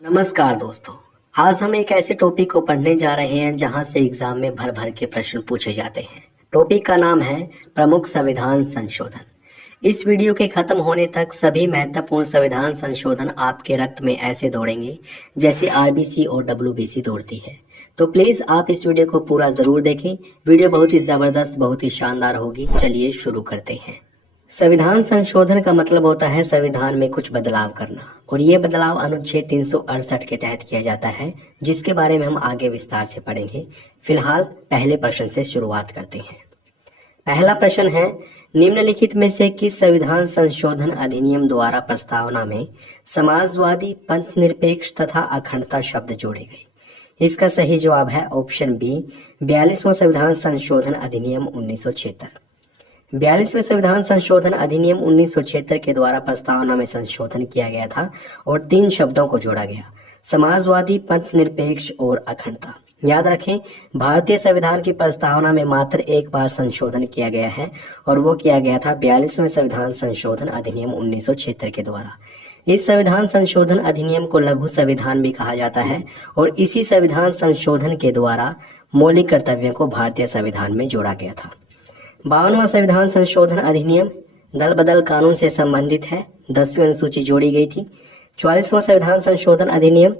नमस्कार दोस्तों। आज हम एक ऐसे टॉपिक को पढ़ने जा रहे हैं जहां से एग्जाम में भर भर के प्रश्न पूछे जाते हैं। टॉपिक का नाम है प्रमुख संविधान संशोधन। इस वीडियो के खत्म होने तक सभी महत्वपूर्ण संविधान संशोधन आपके रक्त में ऐसे दौड़ेंगे जैसे आरबीसी और डब्ल्यूबीसी दौड़ती है। तो प्लीज आप इस वीडियो को पूरा जरूर देखें। वीडियो बहुत ही जबरदस्त, बहुत ही शानदार होगी। चलिए शुरू करते हैं। संविधान संशोधन का मतलब होता है संविधान में कुछ बदलाव करना, और ये बदलाव अनुच्छेद 368 के तहत किया जाता है, जिसके बारे में हम आगे विस्तार से पढ़ेंगे। फिलहाल पहले प्रश्न से शुरुआत करते हैं। पहला प्रश्न है, निम्नलिखित में से किस संविधान संशोधन अधिनियम द्वारा प्रस्तावना में समाजवादी, पंथ निरपेक्ष तथा अखंडता शब्द जोड़े गए? इसका सही जवाब है ऑप्शन बी, 42वां संविधान संशोधन अधिनियम 1976। 42वें संविधान संशोधन अधिनियम 1976 के द्वारा प्रस्तावना में संशोधन किया गया था और 3 शब्दों को जोड़ा गया, समाजवादी, पंथ निरपेक्ष और अखंडता। याद रखें, भारतीय संविधान की प्रस्तावना में मात्र एक बार संशोधन किया गया है और वो किया गया था 42वें संविधान संशोधन अधिनियम 1976 के द्वारा। इस संविधान संशोधन अधिनियम को लघु संविधान भी कहा जाता है और इसी संविधान संशोधन के द्वारा मौलिक कर्तव्यों को भारतीय संविधान में जोड़ा गया था। 52वां संविधान संशोधन अधिनियम दल बदल कानून से संबंधित है, 10वीं अनुसूची जोड़ी गई थी। 44वां संविधान संशोधन अधिनियम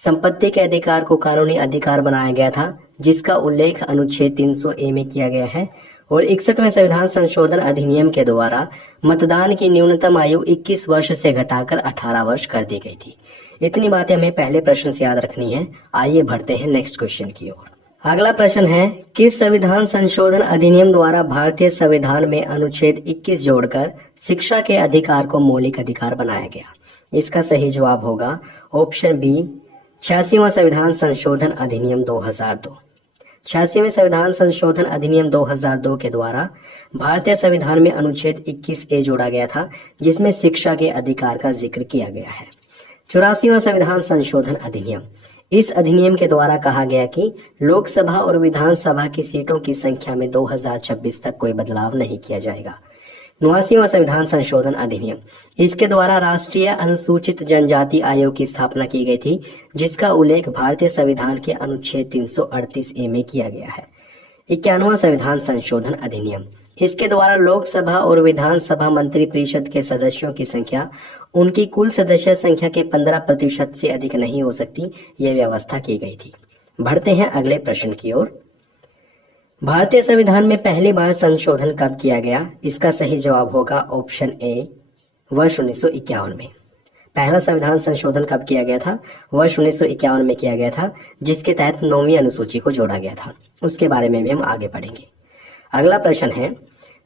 संपत्ति के अधिकार को कानूनी अधिकार बनाया गया था, जिसका उल्लेख अनुच्छेद 300A में किया गया है। और 61वें संविधान संशोधन अधिनियम के द्वारा मतदान की न्यूनतम आयु 21 वर्ष से घटाकर 18 वर्ष कर दी गई थी। इतनी बातें हमें पहले प्रश्न से याद रखनी है। आइए बढ़ते हैं नेक्स्ट क्वेश्चन की ओर। अगला प्रश्न है, किस संविधान संशोधन अधिनियम द्वारा भारतीय संविधान में अनुच्छेद 21 जोड़कर शिक्षा के अधिकार को मौलिक अधिकार बनाया गया? इसका सही जवाब होगा ऑप्शन बी, 86वां संविधान संशोधन अधिनियम 2002। 86वें संविधान संशोधन अधिनियम 2002 के द्वारा भारतीय संविधान में अनुच्छेद 21A जोड़ा गया था, जिसमें शिक्षा के अधिकार का जिक्र किया गया है। 84वां संविधान संशोधन अधिनियम, इस अधिनियम के द्वारा कहा गया कि लोकसभा और विधानसभा की सीटों की संख्या में 2026 तक कोई बदलाव नहीं किया जाएगा। 89वां संविधान संशोधन अधिनियम, इसके द्वारा राष्ट्रीय अनुसूचित जनजाति आयोग की स्थापना की गई थी, जिसका उल्लेख भारतीय संविधान के अनुच्छेद 338A में किया गया है। 91वां संविधान संशोधन अधिनियम, इसके द्वारा लोकसभा और विधानसभा मंत्री परिषद के सदस्यों की संख्या उनकी कुल सदस्य संख्या के 15% से अधिक नहीं हो सकती, यह व्यवस्था की गई थी। बढ़ते हैं अगले प्रश्न की ओर। भारतीय संविधान में पहली बार संशोधन कब किया गया? इसका सही जवाब होगा ऑप्शन ए, वर्ष 1951 में। पहला संविधान संशोधन कब किया गया था? वर्ष 1951 में किया गया था, जिसके तहत 9वीं अनुसूची को जोड़ा गया था। उसके बारे में भी हम आगे पढ़ेंगे। अगला प्रश्न है,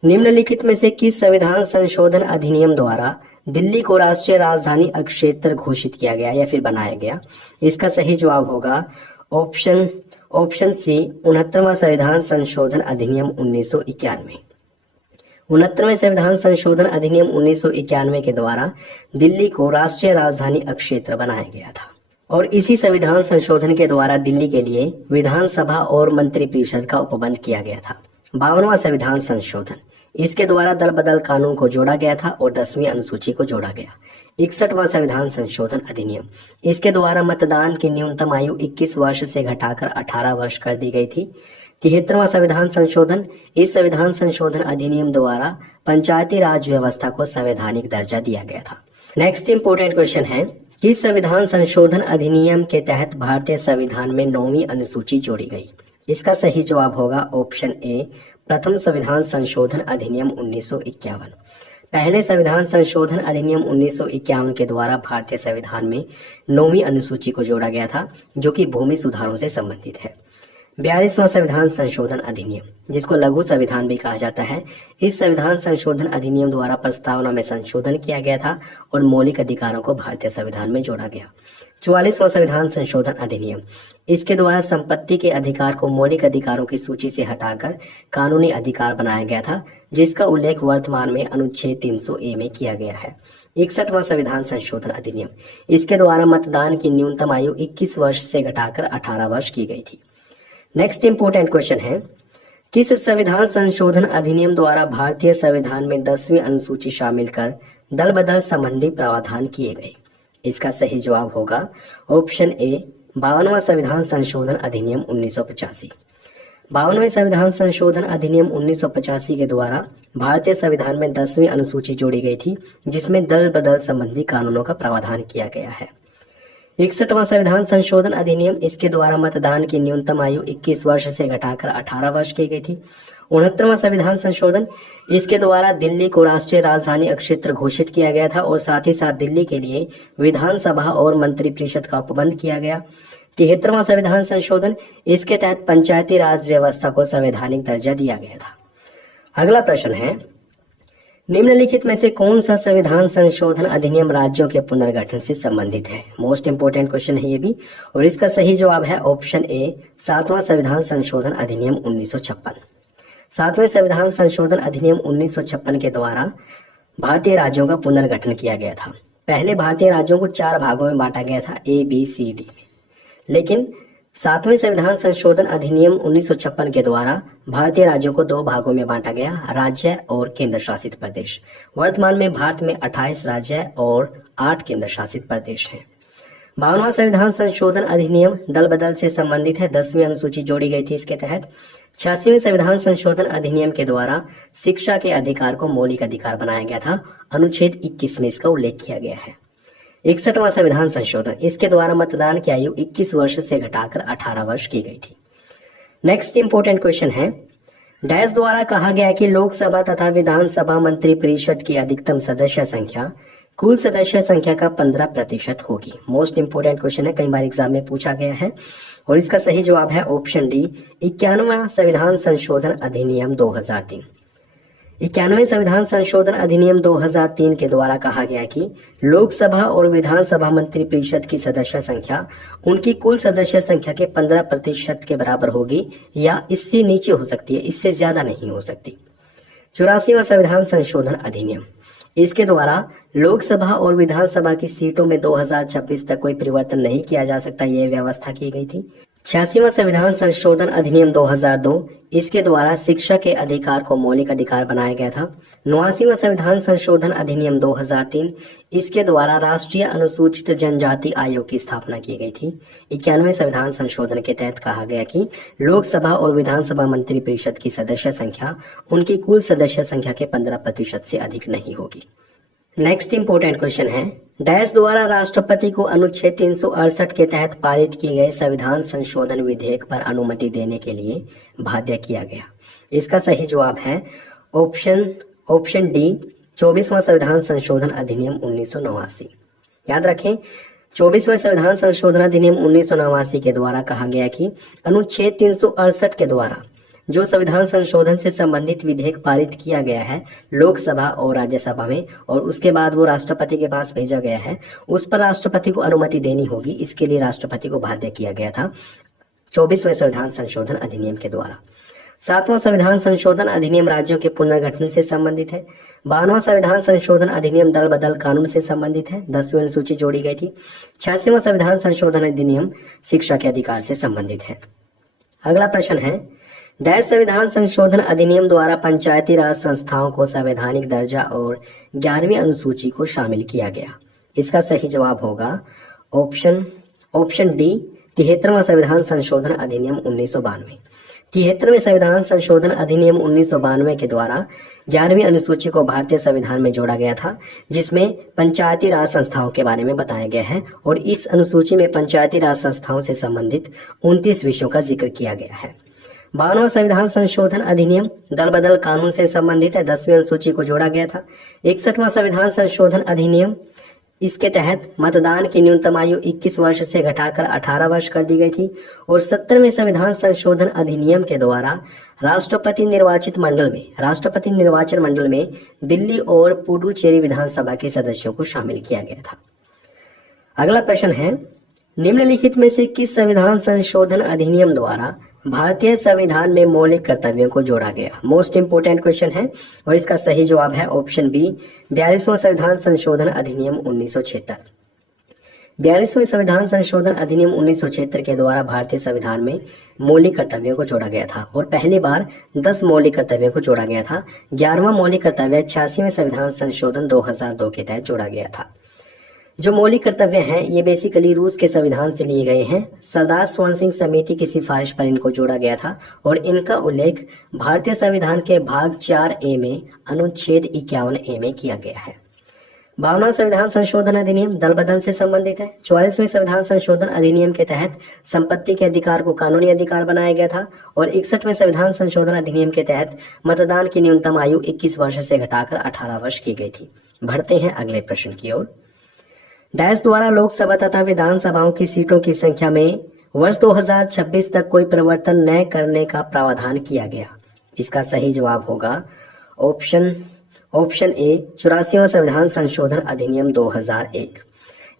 निम्नलिखित में से किस संविधान संशोधन अधिनियम द्वारा दिल्ली को राष्ट्रीय राजधानी क्षेत्र घोषित किया गया या फिर बनाया गया? इसका सही जवाब होगा ऑप्शन सी, 69वां संविधान संशोधन अधिनियम 1991। 69वें संविधान संशोधन अधिनियम 1991 के द्वारा दिल्ली को राष्ट्रीय राजधानी क्षेत्र बनाया गया था और इसी संविधान संशोधन के द्वारा दिल्ली के लिए विधानसभा और मंत्रिपरिषद का उपबंध किया गया था। 52वां संविधान संशोधन, इसके द्वारा दल बदल कानून को जोड़ा गया था और 10वीं अनुसूची को जोड़ा गया। 61वां संविधान संशोधन अधिनियम, इसके द्वारा मतदान की न्यूनतम आयु 21 वर्ष से घटाकर 18 वर्ष कर दी गई थी। 73वां संविधान संशोधन, इस संविधान संशोधन अधिनियम द्वारा पंचायती राज व्यवस्था को संवैधानिक दर्जा दिया गया था। नेक्स्ट इंपोर्टेंट क्वेश्चन है, किस संविधान संशोधन अधिनियम के तहत भारतीय संविधान में 9वीं अनुसूची जोड़ी गई? इसका सही जवाब होगा ऑप्शन ए, प्रथम संविधान संशोधन अधिनियम 1951। पहले संविधान संशोधन अधिनियम 1951 के द्वारा भारतीय संविधान में 9वीं अनुसूची को जोड़ा गया था, जो कि भूमि सुधारों से संबंधित है। 42वां संविधान संशोधन अधिनियम, जिसको लघु संविधान भी कहा जाता है, इस संविधान संशोधन अधिनियम द्वारा प्रस्तावना में संशोधन किया गया था और मौलिक अधिकारों को भारतीय संविधान में जोड़ा गया। 44वां संविधान संशोधन अधिनियम, इसके द्वारा संपत्ति के अधिकार को मौलिक अधिकारों की सूची से हटाकर कानूनी अधिकार बनाया गया था, जिसका उल्लेख वर्तमान में अनुच्छेद 300A में किया गया है। 61वां संविधान संशोधन अधिनियम, इसके द्वारा मतदान की न्यूनतम आयु 21 वर्ष से घटाकर 18 वर्ष की गई थी। नेक्स्ट इंपोर्टेंट क्वेश्चन है, किस संविधान संशोधन अधिनियम द्वारा भारतीय संविधान में 10वीं अनुसूची शामिल कर दल बदल संबंधी प्रावधान किए गए? इसका सही जवाब होगा ऑप्शन ए 52वां संविधान संशोधन अधिनियम 1985। 52वें संविधान संशोधन अधिनियम 1985 के द्वारा भारतीय संविधान में 10वीं अनुसूची जोड़ी गई थी, जिसमें दल बदल संबंधी कानूनों का प्रावधान किया गया है। 61वां संविधान संशोधन अधिनियम, इसके द्वारा मतदान की न्यूनतम आयु 21 वर्ष से घटाकर 18 वर्ष की गई थी। 69वां संविधान संशोधन, इसके द्वारा दिल्ली को राष्ट्रीय राजधानी क्षेत्र घोषित किया गया था और साथ ही साथ दिल्ली के लिए विधानसभा और मंत्रिपरिषद का उपबंध किया गया। 73वां संविधान संशोधन, इसके तहत पंचायती राज व्यवस्था को संवैधानिक दर्जा दिया गया था। अगला प्रश्न है, निम्नलिखित में से कौन सा संविधान संशोधन अधिनियम राज्यों के पुनर्गठन से संबंधित है? मोस्ट इंपोर्टेंट क्वेश्चन है ये भी, और इसका सही जवाब है ऑप्शन ए 7वां संविधान संशोधन अधिनियम 1956। 7वें संविधान संशोधन अधिनियम 1956 के द्वारा भारतीय राज्यों का पुनर्गठन किया गया था। पहले भारतीय राज्यों को 4 भागों में बांटा गया था, ए बी सी डी में, लेकिन 7वें संविधान संशोधन अधिनियम 1956 के द्वारा भारतीय राज्यों को 2 भागों में बांटा गया, राज्य और केंद्र शासित प्रदेश। वर्तमान में भारत में 28 राज्य और 8 केंद्र शासित प्रदेश हैं। 52वां संविधान संशोधन अधिनियम दल बदल से संबंधित है, 10वीं अनुसूची जोड़ी गई थी इसके तहत। 86वें संविधान संशोधन अधिनियम के द्वारा शिक्षा के अधिकार को मौलिक अधिकार बनाया गया था, अनुच्छेद 21 में इसका उल्लेख किया गया है। 61वां संविधान संशोधन, इसके द्वारा मतदान की आयु 21 वर्ष से घटाकर 18 वर्ष की गई थी। नेक्स्ट इंपोर्टेंट क्वेश्चन है, डैश द्वारा कहा गया कि लोकसभा तथा विधानसभा मंत्रिपरिषद की अधिकतम सदस्य संख्या कुल सदस्य संख्या का 15% होगी। मोस्ट इंपोर्टेंट क्वेश्चन है, कई बार एग्जाम में पूछा गया है, और इसका सही जवाब है ऑप्शन डी 91वां संविधान संशोधन अधिनियम 2003। 91वें संविधान संशोधन अधिनियम 2003 के द्वारा कहा गया कि लोकसभा और विधानसभा मंत्रिपरिषद की सदस्य संख्या उनकी कुल सदस्य संख्या के 15% के बराबर होगी या इससे नीचे हो सकती है, इससे ज्यादा नहीं हो सकती। 84वां संविधान संशोधन अधिनियम, इसके द्वारा लोकसभा और विधानसभा की सीटों में 2026 तक कोई परिवर्तन नहीं किया जा सकता, यह व्यवस्था की गई थी। 86वां संविधान संशोधन अधिनियम 2002, इसके द्वारा शिक्षा के अधिकार को मौलिक अधिकार बनाया गया था। 89वां संविधान संशोधन अधिनियम 2003, इसके द्वारा राष्ट्रीय अनुसूचित जनजाति आयोग की स्थापना की गई थी। 91वें संविधान संशोधन के तहत कहा गया कि लोकसभा और विधानसभा मंत्रिपरिषद की सदस्य संख्या उनकी कुल सदस्य संख्या के 15% से अधिक नहीं होगी। नेक्स्ट इंपोर्टेंट क्वेश्चन है, डैश द्वारा राष्ट्रपति को अनुच्छेद 368 के तहत पारित किए गए संविधान संशोधन विधेयक पर अनुमति देने के लिए बाध्य किया गया। इसका सही जवाब है ऑप्शन डी 24वां संविधान संशोधन अधिनियम 1989। याद रखें, 24वें संविधान संशोधन अधिनियम 1989 के द्वारा कहा गया कि अनुच्छेद 368 के द्वारा जो संविधान संशोधन से संबंधित विधेयक पारित किया गया है लोकसभा और राज्यसभा में, और उसके बाद वो राष्ट्रपति के पास भेजा गया है, उस पर राष्ट्रपति को अनुमति देनी होगी। इसके लिए राष्ट्रपति को बाध्य किया गया था 24वें संविधान संशोधन अधिनियम के द्वारा। 7वां संविधान संशोधन अधिनियम राज्यों के पुनर्गठन से संबंधित है। 52वां संविधान संशोधन अधिनियम दल बदल कानून से संबंधित है, 10वीं अनुसूची जोड़ी गई थी। 86वां संविधान संशोधन अधिनियम शिक्षा के अधिकार से संबंधित है। अगला प्रश्न है, डैश संविधान संशोधन अधिनियम द्वारा पंचायती राज संस्थाओं को संवैधानिक दर्जा और 11वीं अनुसूची को शामिल किया गया। इसका सही जवाब होगा ऑप्शन डी 73वां संविधान संशोधन अधिनियम 1992। 73वें संविधान संशोधन अधिनियम 1992 के द्वारा 11वीं अनुसूची को भारतीय संविधान में जोड़ा गया था, जिसमें पंचायती राज संस्थाओं के बारे में बताया गया है, और इस अनुसूची में पंचायती राज संस्थाओं से संबंधित 29 विषयों का जिक्र किया गया है। 52वां संविधान संशोधन अधिनियम दल बदल कानून से संबंधित है, 10वीं अनुसूची को जोड़ा गया था। 61वां संविधान संशोधन अधिनियम, इसके तहत मतदान की न्यूनतम आयु 21 वर्ष से घटाकर 18 वर्ष कर दी गई थी। और 70वें संविधान संशोधन अधिनियम के द्वारा राष्ट्रपति निर्वाचन मंडल में दिल्ली और पुडुचेरी विधानसभा के सदस्यों को शामिल किया गया था। अगला प्रश्न है, निम्नलिखित में से किस संविधान संशोधन अधिनियम द्वारा भारतीय संविधान में मौलिक कर्तव्यों को जोड़ा गया? मोस्ट इंपोर्टेंट क्वेश्चन है, और इसका सही जवाब है ऑप्शन बी 42वां संविधान संशोधन अधिनियम 1976। 42वें संविधान संशोधन अधिनियम 1976 के द्वारा भारतीय संविधान में मौलिक कर्तव्यों को जोड़ा गया था, और पहली बार 10 मौलिक कर्तव्यों को जोड़ा गया था। 11वां मौलिक कर्तव्य 86वें संविधान संशोधन 2002 के तहत जोड़ा गया था। जो मौलिक कर्तव्य हैं ये बेसिकली रूस के संविधान से लिए गए हैं। सरदार स्वर्ण सिंह समिति की सिफारिश पर इनको जोड़ा गया था और इनका उल्लेख भारतीय संविधान के भाग 4A में अनुच्छेद 51A में किया गया है। 52वां संविधान संशोधन अधिनियम दल बदल से संबंधित है। 44वें संविधान संशोधन अधिनियम के तहत संपत्ति के अधिकार को कानूनी अधिकार बनाया गया था और 61वें संविधान संशोधन अधिनियम के तहत मतदान की न्यूनतम आयु 21 वर्ष से घटाकर 18 वर्ष की गई थी। बढ़ते हैं अगले प्रश्न की ओर। डैश द्वारा लोकसभा तथा विधानसभाओं की सीटों की संख्या में वर्ष 2026 तक कोई परिवर्तन न करने का प्रावधान किया गया। इसका सही जवाब होगा ऑप्शन ए 84वां संविधान संशोधन अधिनियम 2001।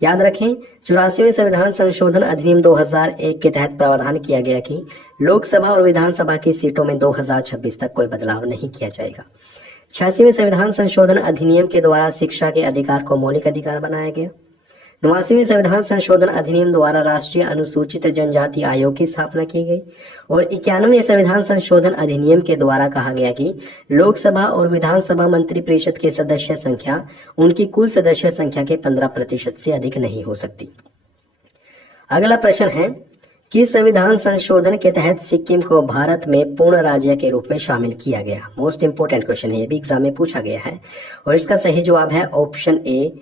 याद रखें 84वें संविधान संशोधन अधिनियम 2001 के तहत प्रावधान किया गया कि लोकसभा और विधानसभा की सीटों में 2026 तक कोई बदलाव नहीं किया जाएगा। 86वें संविधान संशोधन अधिनियम के द्वारा शिक्षा के अधिकार को मौलिक अधिकार बनाया गया। 89वें संविधान संशोधन अधिनियम द्वारा राष्ट्रीय अनुसूचित जनजाति आयोग की स्थापना की गई और 91वें संविधान संशोधन अधिनियम के द्वारा कहा गया कि लोकसभा और विधानसभा मंत्री परिषद के सदस्य संख्या उनकी कुल सदस्य संख्या के 15% से अधिक नहीं हो सकती। अगला प्रश्न है किस संविधान संशोधन के तहत सिक्किम को भारत में पूर्ण राज्य के रूप में शामिल किया गया। मोस्ट इंपोर्टेंट क्वेश्चन है, ये भी एग्जाम में पूछा गया है और इसका सही जवाब है ऑप्शन ए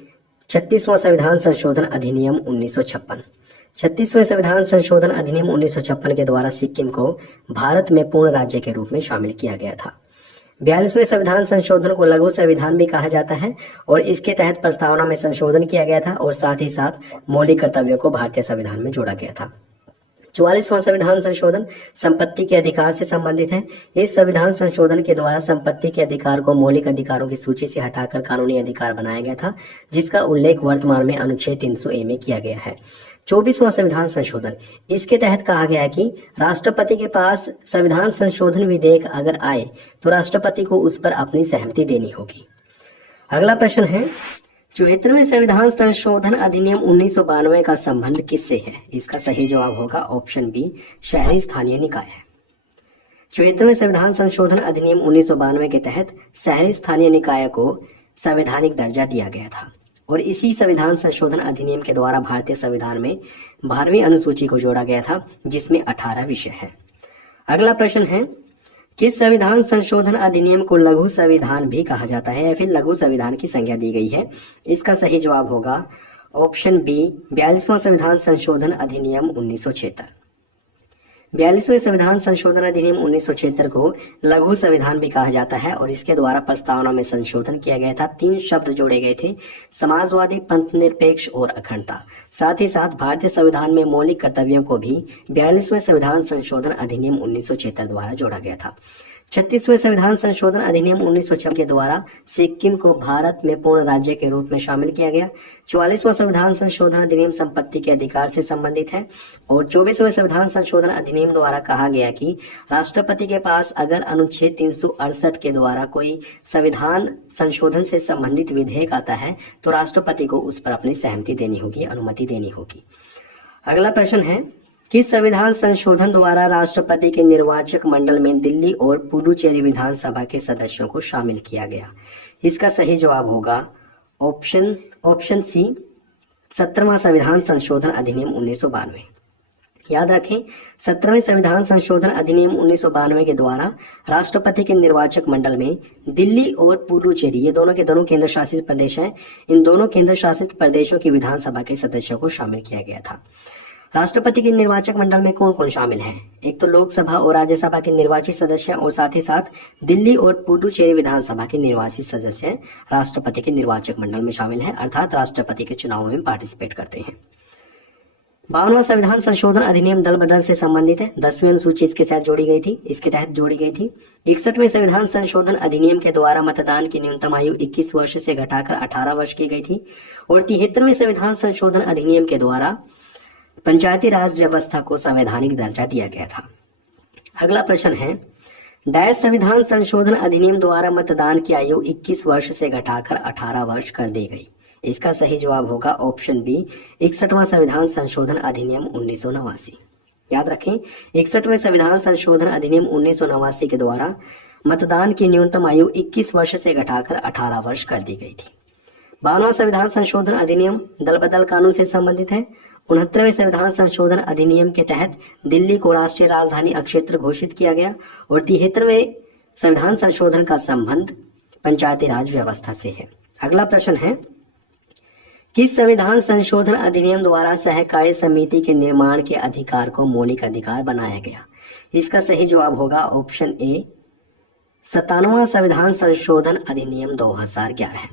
36वां संविधान संशोधन अधिनियम 1956। 36वें संविधान संशोधन अधिनियम 1956 के द्वारा सिक्किम को भारत में पूर्ण राज्य के रूप में शामिल किया गया था। 42वें संविधान संशोधन को लघु संविधान भी कहा जाता है और इसके तहत प्रस्तावना में संशोधन किया गया था और साथ ही साथ मौलिक कर्तव्यों को भारतीय संविधान में जोड़ा गया था। 44वां संविधान संशोधन संपत्ति के अधिकार से संबंधित है। इस संविधान संशोधन के द्वारा संपत्ति के अधिकार को मौलिक अधिकारों की सूची से हटाकर कानूनी अधिकार बनाया गया था, जिसका उल्लेख वर्तमान में अनुच्छेद 300A में किया गया है। 24वां संविधान संशोधन, इसके तहत कहा गया है कि राष्ट्रपति के पास संविधान संशोधन विधेयक अगर आए तो राष्ट्रपति को उस पर अपनी सहमति देनी होगी। अगला प्रश्न है 74वें संविधान संशोधन अधिनियम 1992 का संबंध किससे है। इसका सही जवाब होगा ऑप्शन बी शहरी स्थानीय निकाय। 74वें संविधान संशोधन अधिनियम 1992 के तहत शहरी स्थानीय निकाय को संवैधानिक दर्जा दिया गया था और इसी संविधान संशोधन अधिनियम के द्वारा भारतीय संविधान में 12वीं अनुसूची को जोड़ा गया था, जिसमें 18 विषय है। अगला प्रश्न है किस संविधान संशोधन अधिनियम को लघु संविधान भी कहा जाता है या फिर लघु संविधान की संज्ञा दी गई है। इसका सही जवाब होगा ऑप्शन बी 42वां संविधान संशोधन अधिनियम 1976। 42वें संविधान संशोधन अधिनियम 1976 को लघु संविधान भी कहा जाता है और इसके द्वारा प्रस्तावना में संशोधन किया गया था। 3 शब्द जोड़े गए थे, समाजवादी, पंथ निरपेक्ष और अखंडता। साथ ही साथ भारतीय संविधान में मौलिक कर्तव्यों को भी 42वें संविधान संशोधन अधिनियम 1976 द्वारा जोड़ा गया था। 36वें संविधान संशोधन अधिनियम 1956 के द्वारा सिक्किम को भारत में पूर्ण राज्य के रूप में शामिल किया गया। 44वां संविधान संशोधन अधिनियम संपत्ति के अधिकार से संबंधित है और 24वें संविधान संशोधन अधिनियम द्वारा कहा गया कि राष्ट्रपति के पास अगर अनुच्छेद 368 के द्वारा कोई संविधान संशोधन से संबंधित विधेयक आता है तो राष्ट्रपति को उस पर अपनी सहमति देनी होगी, अनुमति देनी होगी। अगला प्रश्न है किस संविधान संशोधन द्वारा राष्ट्रपति के निर्वाचक मंडल में दिल्ली और पुडुचेरी विधानसभा के सदस्यों को शामिल किया गया। इसका सही जवाब होगा ऑप्शन सी 17वां संविधान संशोधन अधिनियम 1992। याद रखें 17वें संविधान संशोधन अधिनियम 1992 के द्वारा राष्ट्रपति के निर्वाचक मंडल में दिल्ली और पुडुचेरी ये दोनों के दोनों केंद्र शासित प्रदेश हैं। इन दोनों केंद्र शासित प्रदेशों की विधानसभा के सदस्यों को शामिल किया गया था। राष्ट्रपति के निर्वाचक मंडल में कौन कौन शामिल हैं? एक तो लोकसभा और राज्यसभा के निर्वाचित सदस्य और साथ ही साथ दिल्ली और पुडुचेरी विधानसभा के निर्वाचित सदस्य राष्ट्रपति के निर्वाचक मंडल में शामिल हैं, अर्थात राष्ट्रपति के चुनावों में पार्टिसिपेट करते हैं। 52वां संविधान संशोधन अधिनियम दल बदल से संबंधित है। 10वीं अनुसूची इसके तहत जोड़ी गई थी। 61वें संविधान संशोधन अधिनियम के द्वारा मतदान की न्यूनतम आयु 21 वर्ष से घटाकर 18 वर्ष की गई थी और 73वें संविधान संशोधन अधिनियम के द्वारा पंचायती राज व्यवस्था को संवैधानिक दर्जा दिया गया था। अगला प्रश्न है डैश संविधान संशोधन अधिनियम द्वारा मतदान की आयु 21 वर्ष से घटाकर 18 वर्ष कर दी गई। इसका सही जवाब होगा ऑप्शन बी 61वां संविधान संशोधन अधिनियम 1989। याद रखें 61वें संविधान संशोधन अधिनियम 1989 के द्वारा मतदान की न्यूनतम आयु 21 वर्ष से घटाकर 18 वर्ष कर दी गई थी। 52वां संविधान संशोधन अधिनियम दल बदल कानून से संबंधित है। 69वें संविधान संशोधन अधिनियम के तहत दिल्ली को राष्ट्रीय राजधानी अक्षेत्र घोषित किया गया। और 73वें संविधान संशोधन का संबंध पंचायती राज व्यवस्था से है। अगला प्रश्न है, किस संविधान संशोधन अधिनियम द्वारा सहकारी समिति के निर्माण के अधिकार को मौलिक अधिकार बनाया गया? इसका सही जवाब होगा ऑप्शन ए 97वां संविधान संशोधन अधिनियम 2011 है।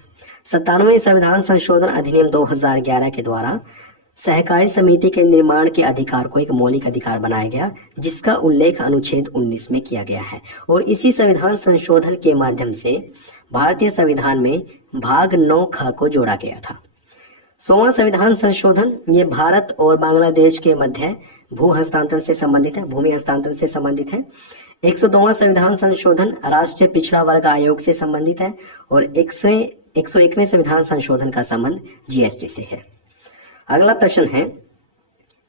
97वें संविधान संशोधन अधिनियम 2011 के द्वारा सहकारी समिति के निर्माण के अधिकार को एक मौलिक अधिकार बनाया गया, जिसका उल्लेख अनुच्छेद 19 में किया गया है। और इसी संविधान संशोधन के माध्यम से भारतीय संविधान में भाग 9ख को जोड़ा गया था। 100वां संविधान संशोधन ये भारत और बांग्लादेश के मध्य भू हस्तांतरण से संबंधित है, भूमि हस्तांतरण से संबंधित है। 102वां संविधान संशोधन राष्ट्रीय पिछड़ा वर्ग आयोग से संबंधित है। और 101वें संविधान संशोधन का संबंध जीएसटी से है। अगला प्रश्न है,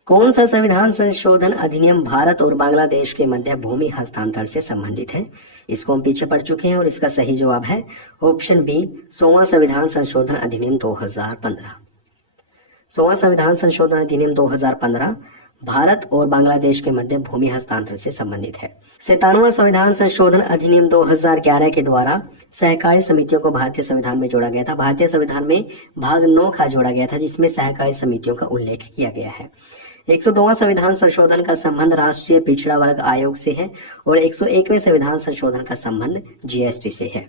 कौन सा संविधान संशोधन अधिनियम भारत और बांग्लादेश के मध्य भूमि हस्तांतरण से संबंधित है? इसको हम पीछे पढ़ चुके हैं और इसका सही जवाब है ऑप्शन बी 100वां संविधान संशोधन अधिनियम 2015। 100वां संविधान संशोधन अधिनियम 2015 भारत और बांग्लादेश के मध्य भूमि हस्तांतरण से संबंधित है। 97वां संविधान संशोधन अधिनियम 2011 के द्वारा सहकारी समितियों को भारतीय संविधान में जोड़ा गया था। भारतीय संविधान में भाग 9ख जोड़ा गया था, जिसमें सहकारी समितियों का उल्लेख किया गया है। 102वां संविधान संशोधन का संबंध राष्ट्रीय पिछड़ा वर्ग आयोग से है। और 101वें संविधान संशोधन का संबंध जीएसटी से है।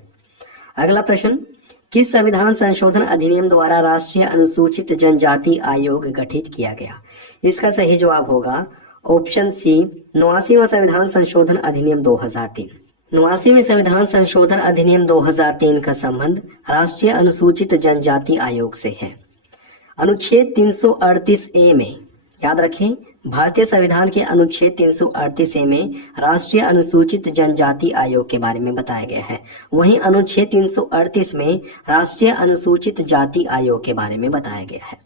अगला प्रश्न, किस संविधान संशोधन अधिनियम द्वारा राष्ट्रीय अनुसूचित जनजाति आयोग गठित किया गया? इसका सही जवाब होगा ऑप्शन सी 89वां संविधान संशोधन अधिनियम 2003। 89वें संविधान संशोधन अधिनियम 2003 का संबंध राष्ट्रीय अनुसूचित जनजाति आयोग से है। अनुच्छेद 338A में, याद रखें, भारतीय संविधान के अनुच्छेद 338A में राष्ट्रीय अनुसूचित जनजाति आयोग के बारे में बताया गया है। वहीं अनुच्छेद 338 में राष्ट्रीय अनुसूचित जाति आयोग के बारे में बताया गया है।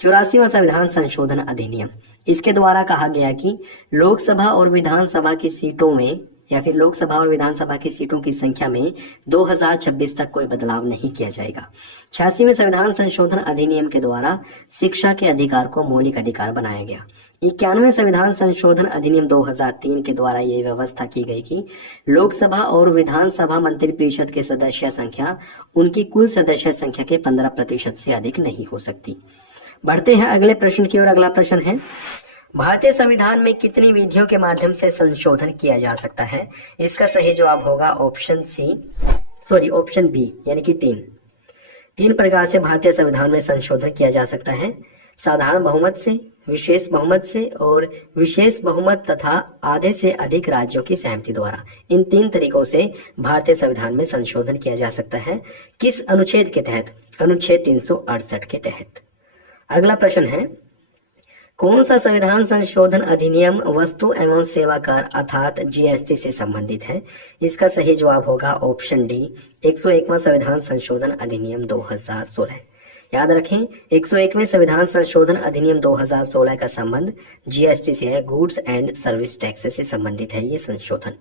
84वां संविधान संशोधन अधिनियम, इसके द्वारा कहा गया कि लोकसभा और विधानसभा की सीटों में या फिर लोकसभा और विधानसभा की सीटों की संख्या में 2026 तक कोई बदलाव नहीं किया जाएगा। 86वें संविधान संशोधन अधिनियम के द्वारा शिक्षा के अधिकार को मौलिक अधिकार बनाया गया। 91वें संविधान संशोधन अधिनियम 2003 के द्वारा ये व्यवस्था की गई कि लोकसभा और विधानसभा मंत्रिपरिषद के सदस्य संख्या उनकी कुल सदस्य संख्या के 15% से अधिक नहीं हो सकती। बढ़ते हैं अगले प्रश्न की ओर। अगला प्रश्न है, भारतीय संविधान में कितनी विधियों के माध्यम से संशोधन किया जा सकता है? इसका सही जवाब होगा ऑप्शन बी यानी कि 3 प्रकार से भारतीय संविधान में संशोधन किया जा सकता है। साधारण बहुमत से, विशेष बहुमत से और विशेष बहुमत तथा आधे से अधिक राज्यों की सहमति द्वारा। इन 3 तरीकों से भारतीय संविधान में संशोधन किया जा सकता है। किस अनुच्छेद के तहत? अनुच्छेद 368 के तहत। अगला प्रश्न है, कौन सा संविधान संशोधन अधिनियम वस्तु एवं सेवा कर अर्थात जीएसटी से संबंधित है? इसका सही जवाब होगा ऑप्शन डी 101वां संविधान संशोधन अधिनियम 2016। याद रखें, 101वें संविधान संशोधन अधिनियम 2016 का संबंध जीएसटी से है, गुड्स एंड सर्विस टैक्स से संबंधित है ये संशोधन।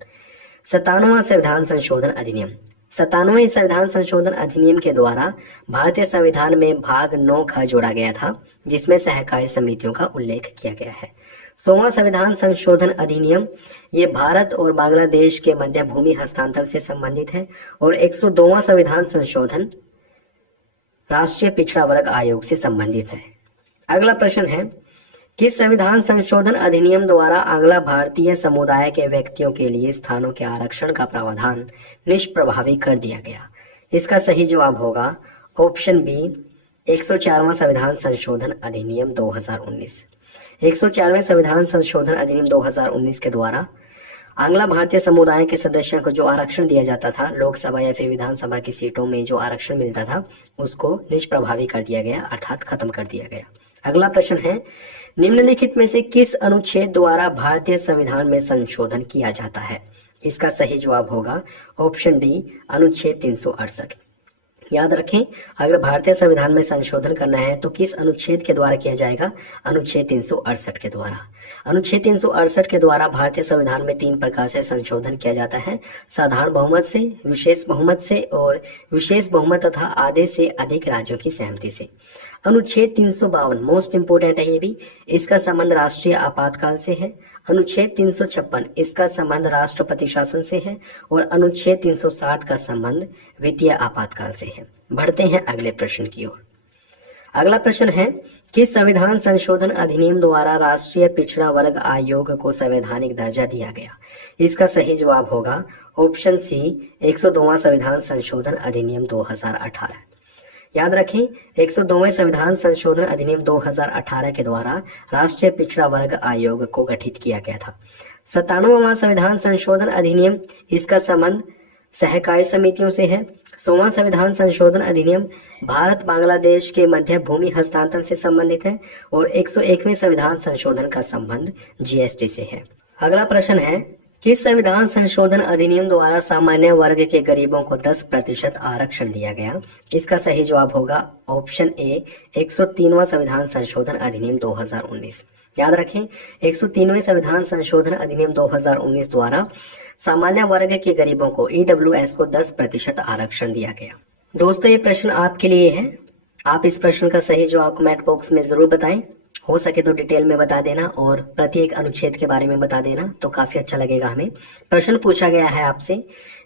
97वां संविधान संशोधन अधिनियम, 97वें संविधान संशोधन अधिनियम के द्वारा भारतीय संविधान में भाग 9ख जोड़ा गया था, जिसमें सहकारी समितियों का उल्लेख किया गया है। 100वां संविधान संशोधन अधिनियम ये भारत और बांग्लादेश के मध्य भूमि हस्तांतरण से संबंधित है। और 102वां संविधान संशोधन राष्ट्रीय पिछड़ा वर्ग आयोग से संबंधित है। अगला प्रश्न है, किस संविधान संशोधन अधिनियम द्वारा आंग्ला भारतीय समुदाय के व्यक्तियों के लिए स्थानों के आरक्षण का प्रावधान निष्प्रभावी कर दिया गया? इसका सही जवाब होगा ऑप्शन बी 104वां संविधान संशोधन अधिनियम 2019। 104वें संविधान संशोधन अधिनियम 2019 के द्वारा आंग्ला भारतीय समुदाय के सदस्यों को जो आरक्षण दिया जाता था, लोकसभा या फिर विधानसभा की सीटों में जो आरक्षण मिलता था, उसको निष्प्रभावी कर दिया गया, अर्थात खत्म कर दिया गया। अगला प्रश्न है, निम्नलिखित में से किस अनुच्छेद द्वारा भारतीय संविधान में संशोधन किया जाता है? इसका सही जवाब होगा ऑप्शन डी अनुच्छेद 368। याद रखें, अगर भारतीय संविधान में संशोधन करना है तो किस अनुच्छेद के द्वारा किया जाएगा? अनुच्छेद 368 के द्वारा। अनुच्छेद 368 के द्वारा भारतीय संविधान में 3 प्रकार से संशोधन किया जाता है: साधारण बहुमत से, विशेष बहुमत से और विशेष बहुमत तथा आधे से अधिक राज्यों की सहमति से। अनुच्छेद 352 मोस्ट इंपोर्टेंट है ये भी, इसका संबंध राष्ट्रीय आपातकाल से है। अनुच्छेद 356 इसका संबंध राष्ट्रपति शासन से है और अनुच्छेद 360 का संबंध वित्तीय आपातकाल से है। बढ़ते हैं अगले प्रश्न की ओर। अगला प्रश्न है, किस संविधान संशोधन अधिनियम द्वारा राष्ट्रीय पिछड़ा वर्ग आयोग को संवैधानिक दर्जा दिया गया? इसका सही जवाब होगा ऑप्शन सी, 102वां संविधान संशोधन अधिनियम 2018। याद रखें, 102वें संविधान संशोधन अधिनियम 2018 के द्वारा राष्ट्रीय पिछड़ा वर्ग आयोग को गठित किया गया था। 97वां संविधान संशोधन अधिनियम, इसका संबंध सहकारी समितियों से है। 100वां संविधान संशोधन अधिनियम भारत बांग्लादेश के मध्य भूमि हस्तांतरण से संबंधित है और 101वें संविधान संशोधन का संबंध जीएसटी से है। अगला प्रश्न है, किस संविधान संशोधन अधिनियम द्वारा सामान्य वर्ग के गरीबों को 10% आरक्षण दिया गया? इसका सही जवाब होगा ऑप्शन ए, 103वां संविधान संशोधन अधिनियम 2019। याद रखें, 103वें संविधान संशोधन अधिनियम 2019 द्वारा सामान्य वर्ग के गरीबों को ईडब्ल्यूएस को 10% आरक्षण दिया गया। दोस्तों, ये प्रश्न आपके लिए है। आप इस प्रश्न का सही जवाब कमेंट बॉक्स में जरूर बताएं। हो सके तो डिटेल में बता देना और प्रत्येक अनुच्छेद के बारे में बता देना, तो काफी अच्छा लगेगा हमें। प्रश्न पूछा गया है आपसे,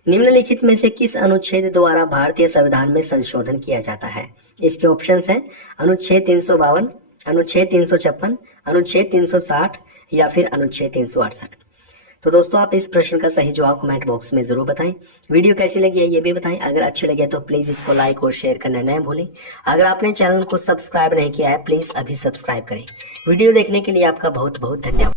निम्नलिखित में से किस अनुच्छेद द्वारा भारतीय संविधान में संशोधन किया जाता है? इसके ऑप्शंस हैं अनुच्छेद 352, अनुच्छेद 356, अनुच्छेद 360 या फिर अनुच्छेद 368। तो दोस्तों, आप इस प्रश्न का सही जवाब कमेंट बॉक्स में जरूर बताएं। वीडियो कैसी लगी है ये भी बताएं। अगर अच्छी लगे तो प्लीज इसको लाइक और शेयर करना न भूलें। अगर आपने चैनल को सब्सक्राइब नहीं किया है, प्लीज अभी सब्सक्राइब करें। वीडियो देखने के लिए आपका बहुत बहुत धन्यवाद।